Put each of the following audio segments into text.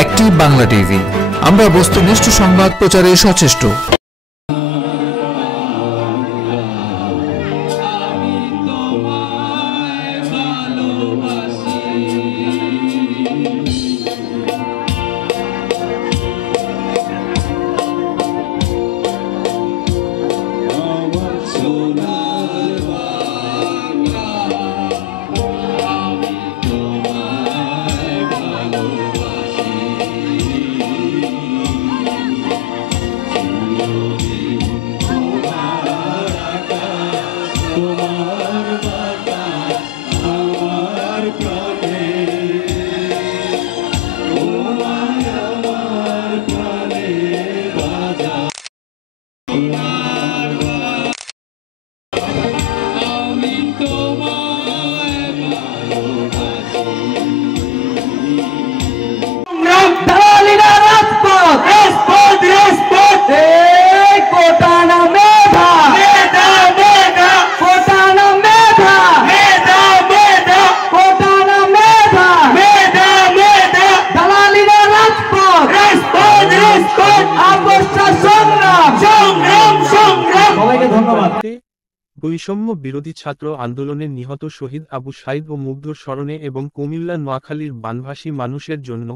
Active Bangla TV, আমরা বস্তুনিষ্ঠ সংবাদ প্রচারে সচেষ্ট। বৈষম্য বিরোধী ছাত্র আন্দোলনে নিহত শহীদ আবু সাইদ ও মুগ্ধর স্মরণে এবং কুমিল্লা নোয়াখালীর বানভাসী মানুষের জন্য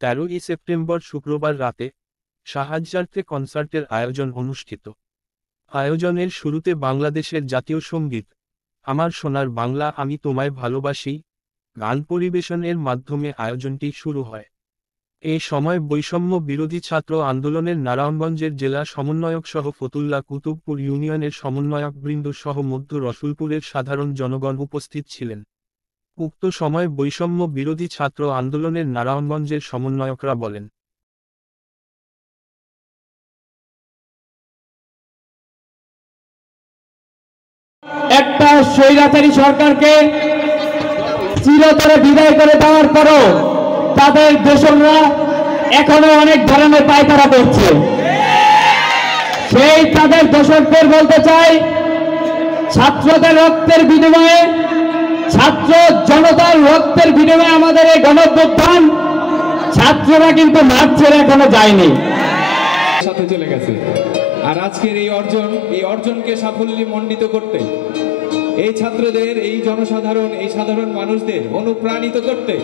13 সেপ্টেম্বর শুক্রবার রাতে সাহায্যার্থে কনসার্টের আয়োজন অনুষ্ঠিত। আয়োজনের শুরুতে বাংলাদেশের জাতীয় সঙ্গীত আমার সোনার বাংলা আমি তোমায় ভালোবাসি গান পরিবেশনের মাধ্যমে আয়োজনটি শুরু হয়। এ সময় বৈষম্য বিরোধী ছাত্র আন্দোলনের নারায়ণগঞ্জের জেলা সমন্বয়ক সহ ফতুল্লা কুতুবপুর ইউনিয়নের সমন্বয়কবৃন্দ সহ মধ্য রসুলপুরের সাধারণ জনগণ উপস্থিত ছিলেন। উক্ত সময় বৈষম্য বিরোধী ছাত্র আন্দোলনের নারায়ণগঞ্জের সমন্বয়করা বলেন, একটা স্বৈরাচারী সরকারকে চিরতরে বিদায় করে দেওয়ার পরও তাদের দোসররা এখনো অনেক ধরনের পায়তারা করছে। সেই তাদের দোসরদের বলতে চাই, ছাত্রদের রক্তের বিনিময়ে, ছাত্র জনতার রক্তের বিনিময়ে আমাদের এই গণঅভ্যুত্থান, ছাত্ররা কিন্তু মাঠ ছেড়ে এখনো যায়নি, সাথে চলে গেছে। আর আজকের এই অর্জনকে সাফল্যে মণ্ডিত করতে, এই ছাত্রদের, এই জনসাধারণ, এই সাধারণ মানুষদের অনুপ্রাণিত করতে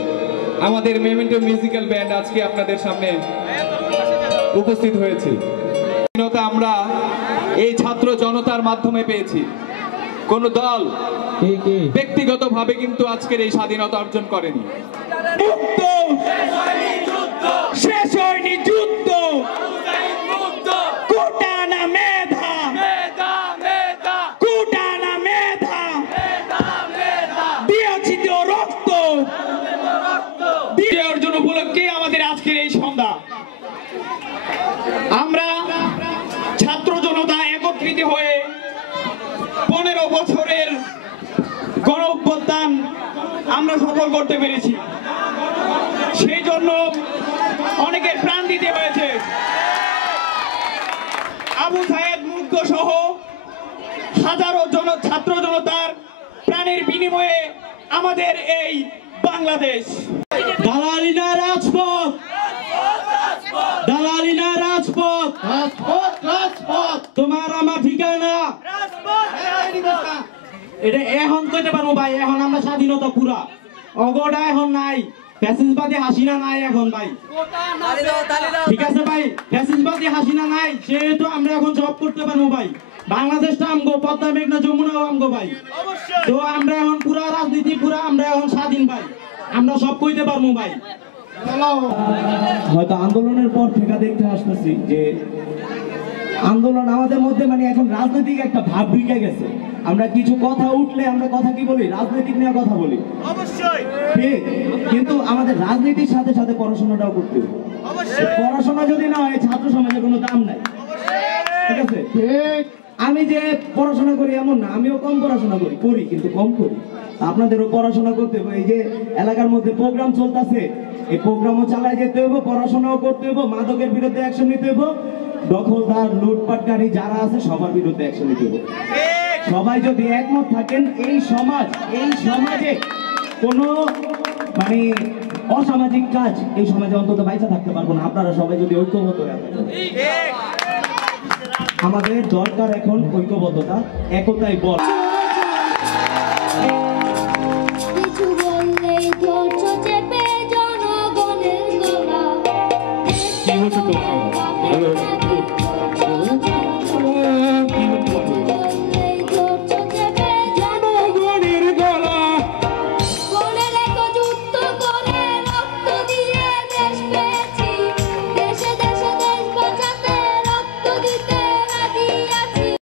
আমাদের মেমেন্টো মিউজিক্যাল ব্যান্ড আজকে আপনাদের সামনে উপস্থিত হয়েছে। আমরা এই ছাত্র জনতার মাধ্যমে পেয়েছি। কোন দল ব্যক্তিগতভাবে কিন্তু আজকের এই স্বাধীনতা অর্জন করেনি। শেষ হয়নি যুদ্ধ, আমরা ছাত্র জনতা একত্রিত হয়ে 15 বছরের গণঅভ্যুত্থান আমরা সফল করতে পেরেছি। সেই জন্য অনেকের প্রাণ দিতে হয়েছে। আবু সাইদ মুগ্ধ সহ হাজারো ছাত্র জনতার প্রাণের বিনিময়ে আমাদের এই বাংলাদেশ। দালালি না রাজপথ, দালালি না রাজপথ, তোমার আমার ঠিকানা এটা এখন কইতে পারবো ভাই। এখন আমরা স্বাধীনতা পুরা অগোটা এখন নাই, ফ্যাসিস্টবাদী হাসিনা নাই এখন ভাই, ঠিক আছে ভাই, ফ্যাসিস্টবাদী হাসিনা নাই, সেহেতু আমরা এখন জব করতে পারবো ভাই। বাংলাদেশটা আমগো, পদ্মা মেঘনা যমুনাও আমগো ভাই। তো আমরা এখন পুরা রাজনীতি পুরা আমরা এখন স্বাধীন ভাই, আমরা সব কইতে পারবো ভাই। হয়তো আন্দোলনের পর থেকে দেখতে আসতেছি যে আন্দোলন আমাদের মধ্যে মানে এখন রাজনৈতিক একটা ভাব ঢুকে গেছে। আমরা কিছু কথা উঠলে আমরা কথা কি বলি, রাজনৈতিক নিয়ে কথা বলি, অবশ্যই ঠিক, কিন্তু আমাদের রাজনীতির সাথে সাথে পড়াশোনাটাও করতে হবে। পড়াশোনা যদি না হয় ছাত্র সমাজের কোনো দাম নাই, ঠিক আছে? ঠিক, আমি যে পড়াশোনা করি এমন না, আমিও কম পড়াশোনা করি কিন্তু কম করি। আপনাদেরও পড়াশোনা করতে হবে। এই যে এলাকার মধ্যে প্রোগ্রাম চলতেছে, এই প্রোগ্রামও চালায় যেতে হবে, পড়াশোনাও করতে হবে, মাদকের বিরুদ্ধে অ্যাকশন নিতে হবে, দখলদার লুটপাটকারী যারা আছে সবার বিরুদ্ধে অ্যাকশন নিতে হবে। সবাই যদি একমত থাকেন, এই সমাজে কোনো মানে অসামাজিক কাজ এই সমাজে অন্তত বাইচা থাকতে পারবো না আপনারা সবাই যদি ঐক্যবদ্ধ হয়ে থাকেন। আমাদের দরকার এখন ঐক্যবদ্ধতা, একতাই বল।